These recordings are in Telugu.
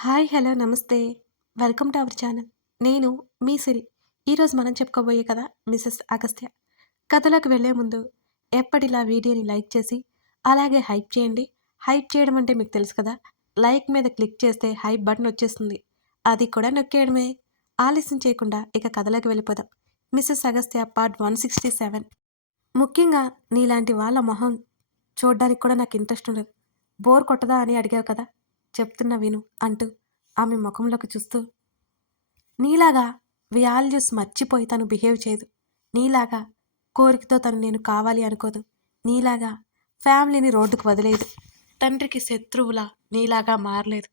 హాయ్! హలో! నమస్తే. Welcome to our channel. నేను మీ సిరి. ఈరోజు మనం చెప్పుకోబోయే కథ మిసెస్ అగస్త్య. కథలోకి వెళ్ళే ముందు ఎప్పటిలా వీడియోని లైక్ చేసి, అలాగే హైప్ చేయండి. హైప్ చేయడం అంటే మీకు తెలుసు కదా! లైక్ మీద క్లిక్ చేస్తే హైప్ బటన్ వచ్చేస్తుంది. అది కూడా నొక్కేయడమే. ఆలస్యం చేయకుండా ఇక కథలోకి వెళ్ళిపోదాం. Mrs Agastya part 167. ముఖ్యంగా నీలాంటి వాళ్ళ మొహం చూడ్డానికి కూడా నాకు ఇంట్రెస్ట్ ఉండదు. బోర్ కొట్టదా అని అడిగావు కదా! చెప్తున్నా విను అంటూ ఆమె ముఖంలోకి చూస్తూ, నీలాగా వాల్యూస్ మర్చిపోయి తను బిహేవ్ చేయదు. నీలాగా కోరికతో తను నేను కావాలి అనుకోదు. నీలాగా ఫ్యామిలీని రోడ్డుకు వదిలేదు. తండ్రికి శత్రువులా నీలాగా మారలేదు.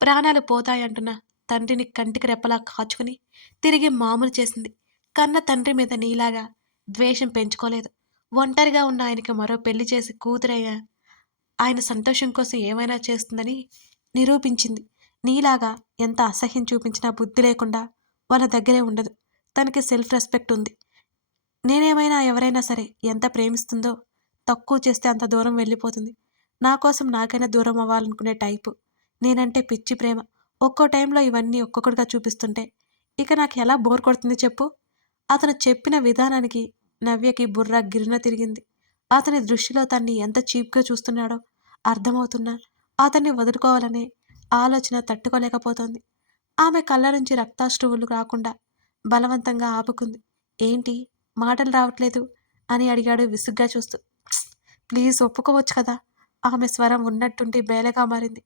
ప్రాణాలు పోతాయంటున్నా తండ్రిని కంటికి రెప్పలా కాచుకుని తిరిగి మామూలు చేసింది. కన్న తండ్రి మీద నీలాగా ద్వేషం పెంచుకోలేదు. ఒంటరిగా ఉన్న ఆయనకి మరో పెళ్లి చేసి కూతురయ్యా ఆయన సంతోషం కోసం ఏమైనా చేస్తుందని నిరూపించింది. నీలాగా ఎంత అసహ్యం చూపించినా బుద్ధి లేకుండా వాళ్ళ దగ్గరే ఉండదు. తనకి సెల్ఫ్ రెస్పెక్ట్ ఉంది. నేనేమైనా ఎవరైనా సరే ఎంత ప్రేమిస్తుందో తక్కువ చేస్తే అంత దూరం వెళ్ళిపోతుంది. నా కోసం నాకైనా దూరం అవ్వాలనుకునే టైపు. నేనంటే పిచ్చి ప్రేమ. ఒక్కో టైంలో ఇవన్నీ ఒక్కొక్కటిగా చూపిస్తుంటే ఇక నాకు ఎలా బోర్ కొడుతుంది చెప్పు? అతను చెప్పిన విధానానికి నవ్యకి బుర్ర గిర్రున తిరిగింది. అతని దృష్టిలో తన్ని ఎంత చీప్‌గా చూస్తున్నాడో అర్థమవుతున్నా అతన్ని వదులుకోవాలనే ఆలోచన తట్టుకోలేకపోతోంది. ఆమె కళ్ళ నుంచి రక్తాశ్రువులు రాకుండా బలవంతంగా ఆపుకుంది. ఏంటి? మాటలు రావట్లేదు అని అడిగాడు విసుగ్గా చూస్తూ. ప్లీజ్ ఒప్పుకోవచ్చు కదా! ఆమె స్వరం ఉన్నట్టుండి బేలగా మారింది.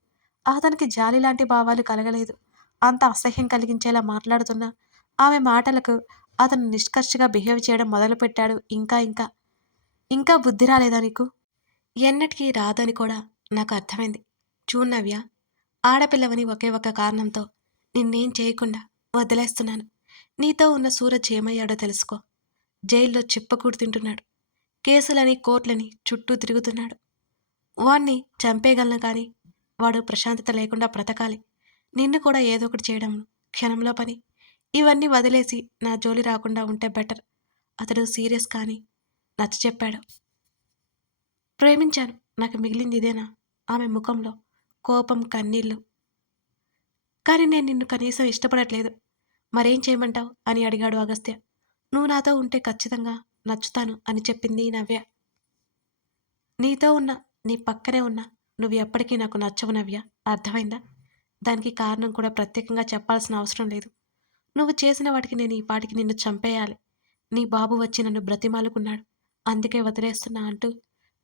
అతనికి జాలి లాంటి భావాలు కలగలేదు. అంత అసహ్యం కలిగించేలా మాట్లాడుతున్నా ఆమె మాటలకు అతను నిష్కర్షగా బిహేవ్ చేయడం మొదలుపెట్టాడు. ఇంకా బుద్ధి రాలేదా నీకు? ఎన్నటికీ రాదని కూడా నాకు అర్థమైంది. చూడు నవ్య, ఆడపిల్లవని ఒకే ఒక్క కారణంతో నిన్నేం చేయకుండా వదిలేస్తున్నాను. నీతో ఉన్న సూరజ్ ఏమయ్యాడో తెలుసుకో. జైల్లో చిప్పకూడు తింటున్నాడు. కేసులని, కోర్టులని చుట్టూ తిరుగుతున్నాడు. వాణ్ణి చంపేయగలను కానీ వాడు ప్రశాంతత లేకుండా బ్రతకాలి. నిన్ను కూడా ఏదో ఒకటి చేయడం క్షణంలో పని. ఇవన్నీ వదిలేసి నా జోలి రాకుండా ఉంటే బెటర్. అతడు సీరియస్ కానీ నచ్చచెప్పాడు. ప్రేమించాను. నాకు మిగిలింది ఇదేనా? ఆమె ముఖంలో కోపం, కన్నీళ్లు. కానీ నేను నిన్ను కనీసం ఇష్టపడట్లేదు. మరేం చేయమంటావు? అని అడిగాడు అగస్త్య. నువ్వు నాతో ఉంటే ఖచ్చితంగా నచ్చుతాను అని చెప్పింది నవ్య. నీతో ఉన్నా, నీ పక్కనే ఉన్నా నువ్వు ఎప్పటికీ నాకు నచ్చవు నవ్య. అర్థమైందా? దానికి కారణం కూడా ప్రత్యేకంగా చెప్పాల్సిన అవసరం లేదు. నువ్వు చేసిన వాటికి నేను ఈ పాటికి నిన్ను చంపేయాలి. నీ బాబు వచ్చి నన్ను బ్రతిమాలుకున్నాడు. అందుకే వదిలేస్తున్నా అంటూ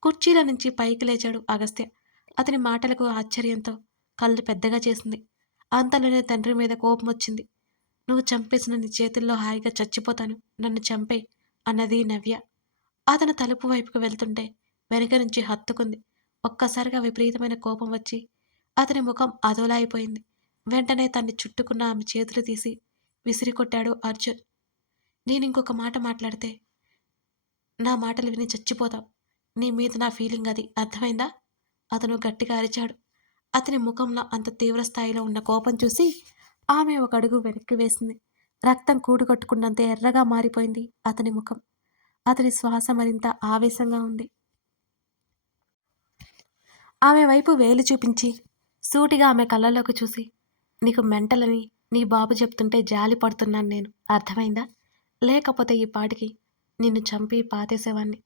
కుర్చీల నుంచి పైకి లేచాడు అగస్త్య. అతని మాటలకు ఆశ్చర్యంతో కళ్ళు పెద్దగా చేసింది. అంతలోనే తండ్రి మీద కోపమొచ్చింది. నువ్వు చంపేసిన నీ చేతుల్లో హాయిగా చచ్చిపోతాను. నన్ను చంపేయ్ అన్నది నవ్య. అతను తలుపు వైపుకు వెళ్తుంటే వెనుక నుంచి హత్తుకుంది. ఒక్కసారిగా విపరీతమైన కోపం వచ్చి అతని ముఖం అదోలా అయిపోయింది. వెంటనే తన్ని చుట్టుకున్న ఆమె చేతులు తీసి విసిరికొట్టాడు అర్జున్. నేనింకొక మాట మాట్లాడితే నా మాటలు విని చచ్చిపోతావు. నీ మీద నా ఫీలింగ్ అది. అర్థమైందా? అతను గట్టిగా అరిచాడు. అతని ముఖంలో అంత తీవ్ర స్థాయిలో ఉన్న కోపం చూసి ఆమె ఒక అడుగు వెనక్కి వేసింది. రక్తం కూడుగట్టుకున్నంత ఎర్రగా మారిపోయింది అతని ముఖం. అతని శ్వాస మరింత ఆవేశంగా ఉంది. ఆమె వైపు వేలు చూపించి సూటిగా ఆమె కళ్ళలోకి చూసి, నీకు మెంటలని నీ బాబు చెప్తుంటే జాలి పడుతున్నాను నేను. అర్థమైందా? లేకపోతే ఈ పాటికి నిన్ను చంపి పాతేసేవాణ్ణి.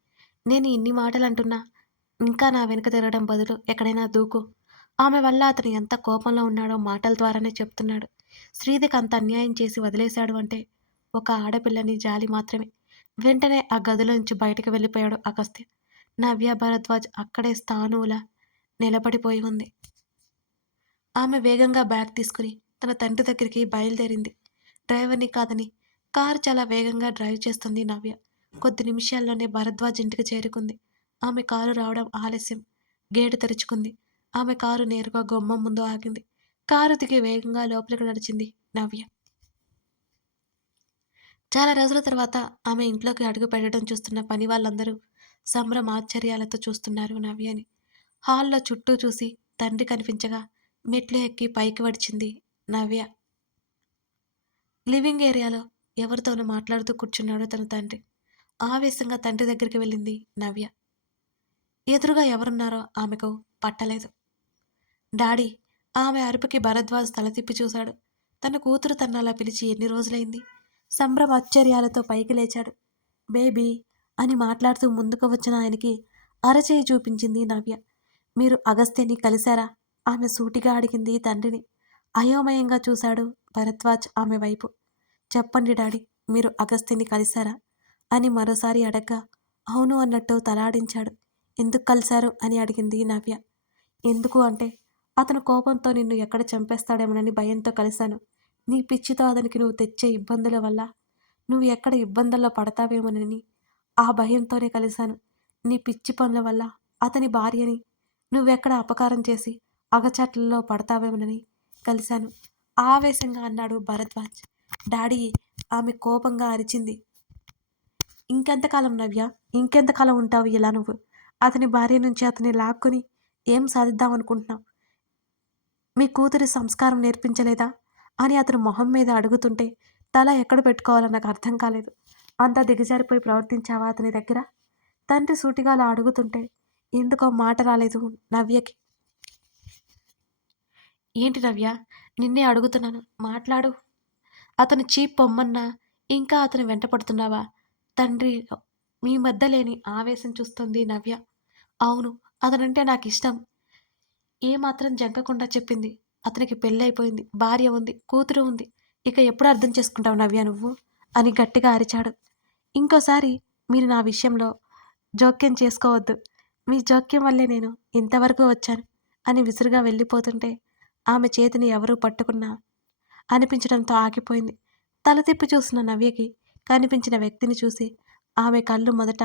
నేను ఇన్ని మాటలంటున్నా ఇంకా నా వెనుక తిరగడం బదులు ఎక్కడైనా దూకు. ఆమె వల్ల అతను ఎంత కోపంలో ఉన్నాడో మాటల ద్వారానే చెప్తున్నాడు. శ్రీధర్కి అంత అన్యాయం చేసి వదిలేశాడు అంటే ఒక ఆడపిల్లని జాలి మాత్రమే. వెంటనే ఆ గదిలో నుంచి బయటకు వెళ్ళిపోయాడు అగస్త్య. నవ్య భరద్వాజ్ అక్కడే స్థాణువులా నిలబడిపోయి ఉంది. ఆమె వేగంగా బ్యాగ్ తీసుకుని తన తండ్రి దగ్గరికి బయలుదేరింది. డ్రైవర్ని కాదని కారు చాలా వేగంగా డ్రైవ్ చేస్తుంది నవ్య. కొద్ది నిమిషాల్లోనే భరద్వాజ్ ఇంటికి చేరుకుంది. ఆమె కారు రావడం ఆలస్యం. గేటు తెరుచుకుంది. ఆమె కారు నేరుగా గుమ్మం ముందు ఆగింది. కారు దిగి వేగంగా లోపలికి నడిచింది నవ్య. చాలా రోజుల తర్వాత ఆమె ఇంట్లోకి అడుగు పెట్టడం చూస్తున్న పని వాళ్ళందరూ సంభ్రమాశ్చర్యాలతో చూస్తున్నారు నవ్యని. హాల్లో చుట్టూ చూసి తండ్రి కనిపించగా మెట్లు ఎక్కి పైకి వచ్చింది నవ్య. లివింగ్ ఏరియాలో ఎవరితోనో మాట్లాడుతూ కూర్చున్నాడు తన తండ్రి. ఆవేశంగా తండ్రి దగ్గరికి వెళ్ళింది నవ్య. ఎదురుగా ఎవరున్నారో ఆమెకు పట్టలేదు. డాడీ ఆమె అరుపుకి భరద్వాజ్ తల తిప్పి చూశాడు. తన కూతురు తన్నలా పిలిచి ఎన్ని రోజులైంది? సంభ్రమాశ్చర్యాలతో పైకి లేచాడు. బేబీ అని మాట్లాడుతూ ముందుకు వచ్చిన ఆయనకి అరచేయి చూపించింది నవ్య. మీరు అగస్త్యని కలిశారా? ఆమె సూటిగా అడిగింది తండ్రిని. అయోమయంగా చూశాడు భరద్వాజ్ ఆమె వైపు. చెప్పండి డాడీ, మీరు అగస్త్యని కలిశారా అని మరోసారి అడగ్గా అవును అన్నట్టు తలాడించాడు. ఎందుకు కలిశారు అని అడిగింది నవ్య. ఎందుకు అంటే అతను కోపంతో నిన్ను ఎక్కడ చంపేస్తాడేమోనని భయంతో కలిశాను. నీ పిచ్చితో అతనికి నువ్వు తెచ్చే ఇబ్బందుల వల్ల నువ్వు ఎక్కడ ఇబ్బందుల్లో పడతావేమోనని ఆ భయంతోనే కలిశాను. నీ పిచ్చి పనుల వల్ల అతని భార్యని నువ్వెక్కడ అపకారం చేసి అగచాట్లలో పడతావేమోనని కలిశాను ఆవేశంగా అన్నాడు భరద్వాజ్. డాడీ ఆమె కోపంగా అరిచింది. ఇంకెంతకాలం నవ్య, ఇంకెంతకాలం ఉంటావు ఇలా నువ్వు? అతని భార్య నుంచి అతన్ని లాక్కుని ఏం సాధిద్దామనుకుంటున్నావు? మీ కూతురి సంస్కారం నేర్పించలేదా అని అతను మొహం మీద అడుగుతుంటే తల ఎక్కడ పెట్టుకోవాలో నాకు అర్థం కాలేదు. అంతా దిగజారిపోయి ప్రవర్తించావా అతని దగ్గర? తండ్రి సూటిగా అలా అడుగుతుంటే ఎందుకో మాట రాలేదు నవ్యకి. ఏంటి నవ్య, నిన్నే అడుగుతున్నాను, మాట్లాడు. అతను చీప్ పొమ్మన్నా ఇంకా అతను వెంట పడుతున్నావా? తండ్రి మీ మధ్య లేని ఆవేశం చూస్తుంది నవ్య. అవును, అతనంటే నాకు ఇష్టం. ఏమాత్రం జంకకుండా చెప్పింది. అతనికి పెళ్ళైపోయింది, భార్య ఉంది, కూతురు ఉంది. ఇక ఎప్పుడు అర్థం చేసుకుంటావు నవ్య నువ్వు అని గట్టిగా అరిచాడు. ఇంకోసారి మీరు నా విషయంలో జోక్యం చేసుకోవద్దు. మీ జోక్యం వల్లే నేను ఇంతవరకు వచ్చాను అని విసురుగా వెళ్ళిపోతుంటే ఆమె చేతిని ఎవరూ పట్టుకున్నా అనిపించడంతో ఆగిపోయింది. తల తిప్పి చూసిన నవ్యకి కనిపించిన వ్యక్తిని చూసి ఆమె కళ్ళు మొదట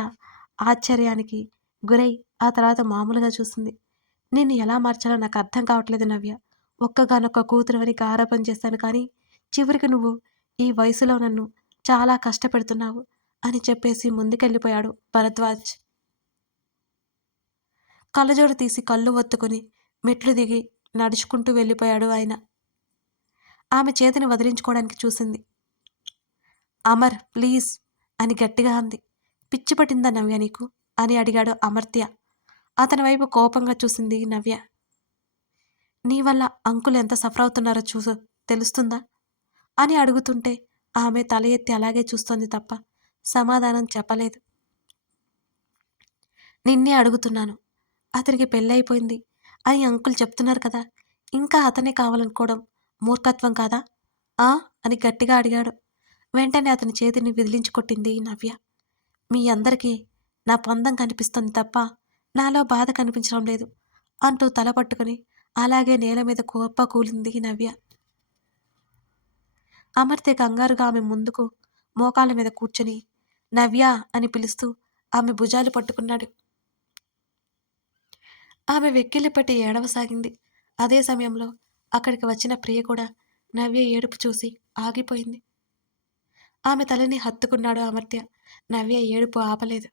ఆశ్చర్యానికి గురై ఆ తర్వాత మామూలుగా చూసింది. నిన్ను ఎలా మార్చాలో నాకు అర్థం కావట్లేదు నవ్య. ఒక్కగానొక్క కూతురువని గారాబం చేశాను కానీ చివరికి నువ్వు ఈ వయసులో నన్ను చాలా కష్టపెడుతున్నావు అని చెప్పేసి ముందుకెళ్ళిపోయాడు భరద్వాజ్. కళ్ళజోడు తీసి కళ్ళు ఒత్తుకొని మెట్లు దిగి నడుచుకుంటూ వెళ్ళిపోయాడు ఆయన. ఆమె చేతిని వదిలించుకోవడానికి చూసింది. అమర్ ప్లీజ్ అని గట్టిగా అంది. పిచ్చి పట్టిందా నవ్య నీకు అని అడిగాడు అమర్త్య. అతని వైపు కోపంగా చూసింది నవ్య. నీ వల్ల అంకుల్ ఎంత సఫర్ అవుతున్నారో చూసు తెలుస్తుందా అని అడుగుతుంటే ఆమె తల ఎత్తి అలాగే చూస్తోంది తప్ప సమాధానం చెప్పలేదు. నిన్నే అడుగుతున్నాను, అతనికి పెళ్ళైపోయింది అని అంకుల్ చెప్తున్నారు కదా, ఇంకా అతనే కావాలనుకోవడం మూర్ఖత్వం కాదా ఆ అని గట్టిగా అడిగాడు. వెంటనే అతని చేతిని విదిలించుకొట్టింది నవ్య. మీ అందరికీ నా పందం కనిపిస్తుంది తప్ప నాలో బాధ కనిపించడం లేదు అంటూ తల పట్టుకుని అలాగే నేల మీద కోప్ప కూలింది నవ్య. అమర్త్య కంగారుగా ఆమె ముందుకు మోకాళ్ళ మీద కూర్చొని నవ్య అని పిలుస్తూ ఆమె భుజాలు పట్టుకున్నాడు. ఆమె వెక్కిళ్ళిపట్టి ఏడవసాగింది. అదే సమయంలో అక్కడికి వచ్చిన ప్రియ కూడా నవ్య ఏడుపు చూసి ఆగిపోయింది. ఆమె తలని హత్తుకున్నాడు అమర్త్య. నవ్య ఏడుపు ఆపలేదు.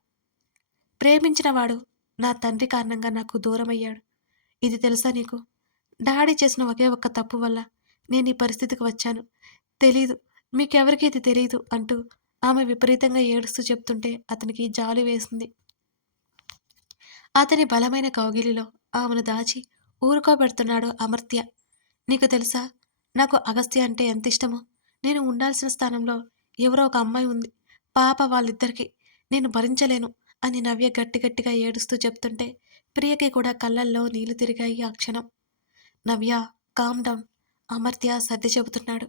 ప్రేమించినవాడు నా తండ్రి కారణంగా నాకు దూరమయ్యాడు. ఇది తెలుసా నీకు? డాడీ చేసిన ఒకే ఒక్క తప్పు వల్ల నేను ఈ పరిస్థితికి వచ్చాను. తెలీదు, మీకెవరికీ ఇది తెలీదు అంటూ ఆమె విపరీతంగా ఏడుస్తూ చెప్తుంటే అతనికి జాలి వేసింది. అతని బలమైన కౌగిలిలో ఆమెను దాచి ఊరుకోబెడుతున్నాడు అమర్త్య. నీకు తెలుసా, నాకు అగస్త్య అంటే ఎంత ఇష్టమో. నేను ఉండాల్సిన స్థానంలో ఎవరో ఒక అమ్మాయి ఉంది. పాప వాళ్ళిద్దరికీ. నేను భరించలేను అని నవ్య గట్టిగా ఏడుస్తూ చెప్తుంటే ప్రియకి కూడా కళ్ళల్లో నీళ్లు తిరిగాయి ఆ క్షణం. నవ్య కామ్ డౌన్, అమర్త్య సర్ది చెబుతున్నాడు.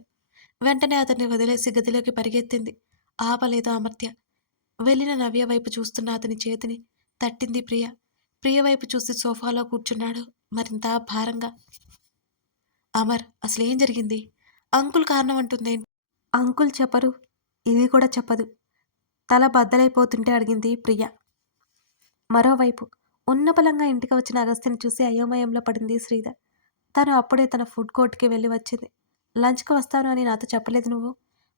వెంటనే అతన్ని వదిలేసి గదిలోకి పరిగెత్తింది. ఆపలేదు అమర్త్య. వెళ్ళిన నవ్య వైపు చూస్తున్న అతని చేతిని తట్టింది ప్రియ. ప్రియ వైపు చూసి సోఫాలో కూర్చున్నాడు మరింత భారంగా. అమర్ అసలేం జరిగింది? అంకుల్ కారణం అంటుందేంటి? అంకుల్ చెప్పరు, ఇది కూడా చెప్పదు. తల బద్దలైపోతుంటే అడిగింది ప్రియ. మరోవైపు ఉన్నపలంగా ఇంటికి వచ్చిన అగస్త్యని చూసి అయోమయంలో పడింది శ్రీధర్. తను అప్పుడే తన ఫుడ్ కోర్ట్కి వెళ్ళి వచ్చింది. లంచ్కి వస్తాను అని నాతో చెప్పలేదు నువ్వు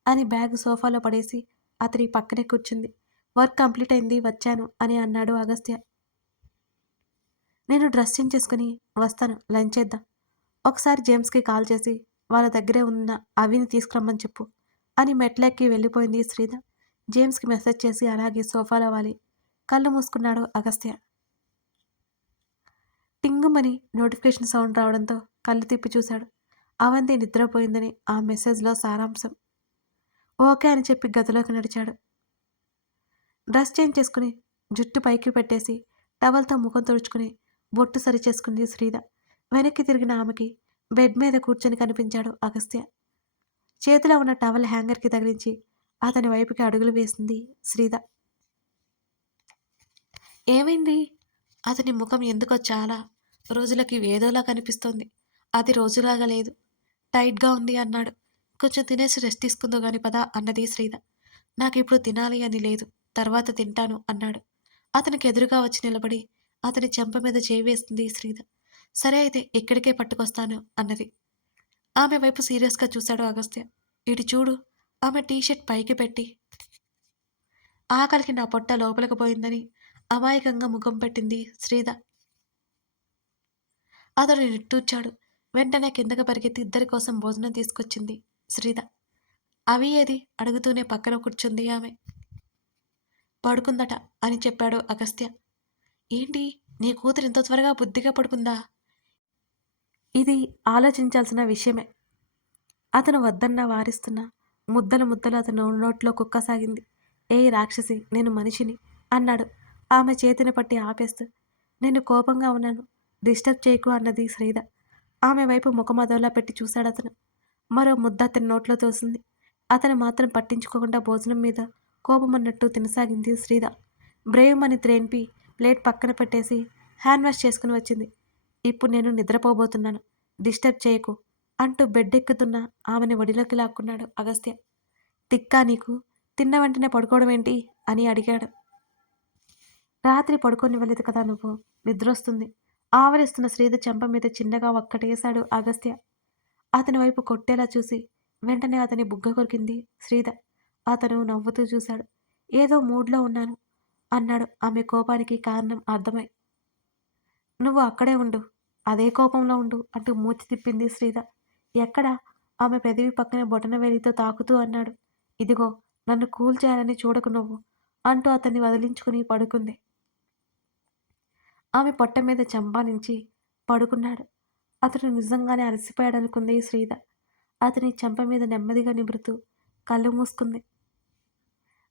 అని బ్యాగ్ సోఫాలో పడేసి అతని పక్కనే కూర్చుంది. వర్క్ కంప్లీట్ అయింది, వచ్చాను అని అన్నాడు అగస్త్య. నేను డ్రెస్ చేంజ్ చేసుకుని వస్తాను, లంచ్ చేద్దాం. ఒకసారి జేమ్స్కి కాల్ చేసి వాళ్ళ దగ్గరే ఉన్న అవిని తీసుకురమ్మని చెప్పు అని మెట్లెక్కి వెళ్ళిపోయింది శ్రీధర్. జేమ్స్కి మెసేజ్ చేసి అలాగే సోఫాలో వాలి కళ్ళు మూసుకున్నాడు అగస్త్య. టింగుమని నోటిఫికేషన్ సౌండ్ రావడంతో కళ్ళు తిప్పి చూశాడు. అవంతి నిద్రపోయిందని ఆ మెసేజ్‌లో సారాంశం. ఓకే అని చెప్పి గదిలోకి నడిచాడు. డ్రెస్ చేంజ్ చేసుకుని, జుట్టు పైకి పెట్టేసి, టవల్‌తో ముఖం తుడుచుకుని, బొట్టు సరిచేసుకుంది శ్రీద. వెనక్కి తిరిగిన ఆమెకి బెడ్ మీద కూర్చొని కనిపించాడు అగస్త్య. చేతిలో ఉన్న టవల్ హ్యాంగర్‌కి తగిలించి, అతని వైపుకి అడుగులు వేసింది శ్రీద. ఏమైంది? అతని ముఖం ఎందుకో చాలా రోజులకి ఏదోలా కనిపిస్తోంది. అది రోజులాగా లేదు. టైట్‌గా ఉంది అన్నాడు. కొంచెం తినేసి రెస్ట్ తీసుకుందువు గాని పద అన్నది శ్రీద. నాకిప్పుడు తినాలి అని లేదు. తర్వాత తింటాను అన్నాడు. అతనికి ఎదురుగా వచ్చి నిలబడి అతని చెంప మీద చేయి వేసింది శ్రీద. సరే అయితే ఇక్కడికే పట్టుకొస్తాను అన్నది. ఆమె వైపు సీరియస్‌గా చూశాడు అగస్త్య. ఇటు చూడు ఆమె టీ షర్ట్ పైకి పెట్టి ఆకలికి నా పొట్ట లోపలికి పోయిందని అమాయకంగా ముఖం పెట్టింది శ్రీద. అతడు నిట్టూర్చాడు. వెంటనే కిందకి పరిగెత్తి ఇద్దరి కోసం భోజనం తీసుకొచ్చింది శ్రీద. అవి ఏది అడుగుతూనే పక్కన కూర్చుంది ఆమె. పడుకుందట అని చెప్పాడు అగస్త్య. ఏంటి నీ కూతురు ఇంత త్వరగా బుద్ధిగా పడుకుందా? ఇది ఆలోచించాల్సిన విషయమే. అతను వద్దన్నా వారిస్తున్నా ముద్దలు ముద్దలు అతను నోట్లో కుక్కసాగింది. ఏ రాక్షసి నేను మనిషిని అన్నాడు ఆమె చేతిని పట్టి ఆపేస్తూ. నేను కోపంగా ఉన్నాను, డిస్టర్బ్ చేయకు అన్నది శ్రీద. ఆమె వైపు ముఖమదోలా పెట్టి చూశాడతను. మరో ముద్ద అతని నోట్లో తోసింది. అతను మాత్రం పట్టించుకోకుండా భోజనం మీద కోపమన్నట్టు తినసాగింది శ్రీద. బ్రేవ్మని త్రేన్పి ప్లేట్ పక్కన పెట్టేసి హ్యాండ్ వాష్ చేసుకుని వచ్చింది. ఇప్పుడు నేను నిద్రపోబోతున్నాను, డిస్టర్బ్ చేయకు అంటూ బెడ్ ఎక్కుతున్న ఆమెని ఒడిలోకి లాక్కున్నాడు అగస్త్య. తిక్కా నీకు? తిన్న వెంటనే పడుకోవడం ఏంటి అని అడిగాడు. రాత్రి పడుకోనివ్వలేదు కదా నువ్వు, నిద్రొస్తుంది. ఆవరిస్తున్న శ్రీద చెంప మీద చిన్నగా ఒక్కటేశాడు అగస్త్య. అతని వైపు కొట్టేలా చూసి వెంటనే అతని బుగ్గ కొరికింది శ్రీద. అతను నవ్వుతూ చూశాడు. ఏదో మూడ్లో ఉన్నాను అన్నాడు ఆమె కోపానికి కారణం అర్థమై. నువ్వు అక్కడే ఉండు, అదే కోపంలో ఉండు అంటూ మూతి తిప్పింది శ్రీద. ఎక్కడ? ఆమె పెదవి పక్కనే బొటనవేలితో తాకుతూ అన్నాడు. ఇదిగో నన్ను కూల్ చేయాలని చూడకు నువ్వు అంటూ అతన్ని వదిలించుకుని పడుకుంది. ఆమె పొట్ట మీద చంపానించి పడుకున్నాడు. అతడు నిజంగానే అలసిపోయాడనుకుంది శ్రీద. అతని చెంప మీద నెమ్మదిగా నిమురుతూ కళ్ళు మూసుకుంది.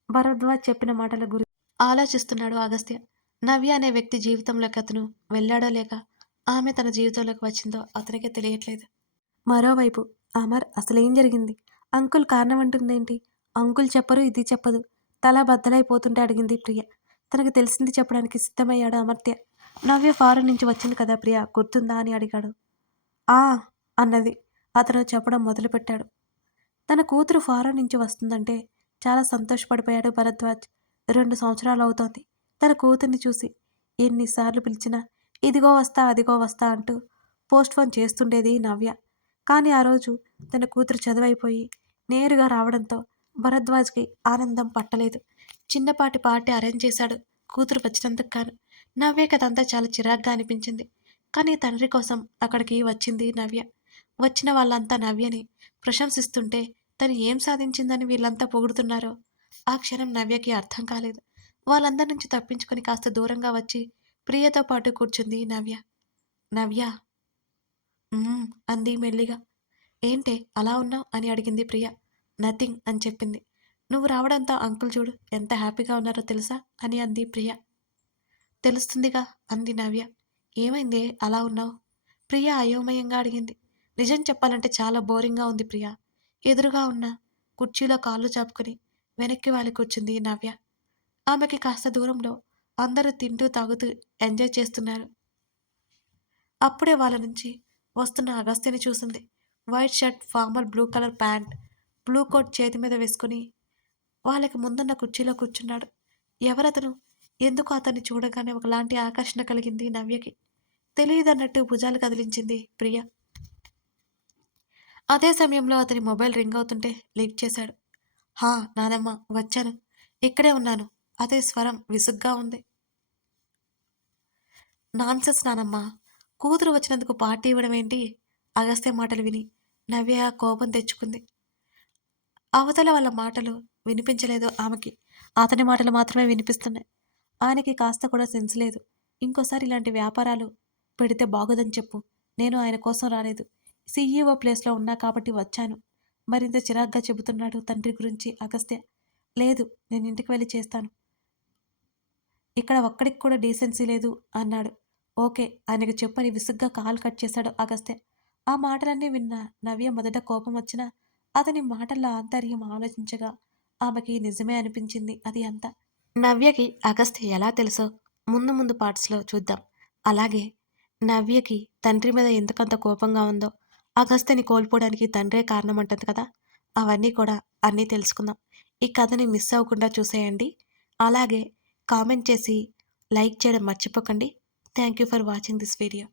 భరద్వాజ్ చెప్పిన మాటల గురించి ఆలోచిస్తున్నాడు అగస్త్య. నవ్య అనే వ్యక్తి జీవితంలోకి అతను వెళ్ళాడో లేక ఆమె తన జీవితంలోకి వచ్చిందో అతనికే తెలియట్లేదు. మరోవైపు అమర్ అసలేం జరిగింది? అంకుల్ కారణం అంటుందేంటి? అంకుల్ చెప్పరు, ఇది చెప్పదు. తల బద్దలైపోతుంటే అడిగింది ప్రియ. తనకు తెలిసింది చెప్పడానికి సిద్ధమయ్యాడు అమర్త్య. నవ్య ఫారెన్ నుంచి వచ్చింది కదా ప్రియ, గుర్తుందా అని అడిగాడు. ఆ అన్నది. అతను చెప్పడం మొదలుపెట్టాడు. తన కూతురు ఫారెన్ నుంచి వస్తుందంటే చాలా సంతోషపడిపోయాడు భరద్వాజ్. 2 సంవత్సరాలు అవుతోంది తన కూతుర్ని చూసి. ఎన్నిసార్లు పిలిచినా ఇదిగో వస్తా అదిగో వస్తా అంటూ పోస్ట్‌పోన్ చేస్తుండేది నవ్య. కానీ ఆ రోజు తన కూతురు చదువైపోయి నేరుగా రావడంతో భరద్వాజ్‌కి ఆనందం పట్టలేదు. చిన్నపాటి పార్టీ అరేంజ్ చేశాడు కూతురు వచ్చినందుకు గాను. నవ్యకి అదంతా చాలా చిరాగ్గా అనిపించింది. కానీ తండ్రి కోసం అక్కడికి వచ్చింది నవ్య. వచ్చిన వాళ్ళంతా నవ్యని ప్రశంసిస్తుంటే తను ఏం సాధించిందని వీళ్ళంతా పొగుడుతున్నారో ఆ క్షణం నవ్యకి అర్థం కాలేదు. వాళ్ళందరి నుంచి తప్పించుకొని కాస్త దూరంగా వచ్చి ప్రియతో పాటు కూర్చుంది నవ్య. నవ్య అంది మెల్లిగా. ఏంటే అలా ఉన్నావు అని అడిగింది ప్రియ. నథింగ్ అని చెప్పింది. నువ్వు రావడంతో అంకుల్ చూడు ఎంత హ్యాపీగా ఉన్నారో తెలుసా అని అంది ప్రియ. తెలుస్తుందిగా అంది నవ్య. ఏమైందే అలా ఉన్నావు? ప్రియ అయోమయంగా అడిగింది. నిజం చెప్పాలంటే చాలా బోరింగ్గా ఉంది ప్రియ. ఎదురుగా ఉన్న కుర్చీలో కాళ్ళు చాపుకొని వెనక్కి వాలి కూర్చుంది నవ్య. ఆమెకి కాస్త దూరంలో అందరూ తింటూ తాగుతూ ఎంజాయ్ చేస్తున్నారు. అప్పుడే వాళ్ళ నుంచి వస్తున్న అగస్త్యని చూసింది. White shirt, formal blue colour pant, blue coat చేతి మీద వేసుకుని వాళ్ళకి ముందున్న కుర్చీలో కూర్చున్నాడు. ఎవరతను? ఎందుకు అతన్ని చూడగానే ఒకలాంటి ఆకర్షణ కలిగింది నవ్యకి. తెలియదన్నట్టు భుజాలు కదిలించింది ప్రియ. అదే సమయంలో అతని మొబైల్ రింగ్ అవుతుంటే లిఫ్ట్ చేశాడు. హా నానమ్మ వచ్చాను, ఇక్కడే ఉన్నాను. అదే స్వరం విసుగ్గా ఉంది. నాన్సెన్స్ నానమ్మ, కూతురు వచ్చినందుకు పార్టీ ఇవ్వడం ఏంటి? అగస్త్య మాటలు విని నవ్య కోపం తెచ్చుకుంది. అవతల వాళ్ళ మాటలు వినిపించలేదు ఆమెకి. అతని మాటలు మాత్రమే వినిపిస్తున్నాయి. ఆయనకి కాస్త కూడా సెన్స్ లేదు. ఇంకోసారి ఇలాంటి వ్యాపారాలు పెడితే బాగోదని చెప్పు. నేను ఆయన కోసం రాలేదు. సీఈఓ ప్లేస్‌లో ఉన్నా కాబట్టి వచ్చాను. మరింత చిరాగ్గా చెబుతున్నాడు తండ్రి గురించి అగస్త్య. లేదు, నేను ఇంటికి వెళ్లి చేస్తాను. ఇక్కడ ఒక్కడికి కూడా డీసెన్సీ లేదు అన్నాడు. ఓకే, ఆయనకు చెప్పని విసుగ్గా కాల్ కట్ చేశాడు అగస్త్య. ఆ మాటలన్నీ విన్న నవ్య మొదట కోపం వచ్చినా అతని మాటల్లో ఆంతర్యం ఆలోచించగా ఆమెకి నిజమే అనిపించింది అది అంతా. నవ్యకి అగస్త్య ఎలా తెలుసో ముందు ముందు పార్ట్స్‌లో చూద్దాం. అలాగే నవ్యకి తండ్రి మీద ఎందుకంత కోపంగా ఉందో, అగస్త్యని కోల్పోవడానికి తండ్రే కారణమంటుంది కదా! అవన్నీ కూడా అన్నీ తెలుసుకుందాం. ఈ కథని మిస్ అవ్వకుండా చూసేయండి. అలాగే కామెంట్ చేసి లైక్ చేయడం మర్చిపోకండి. Thank you for watching this video.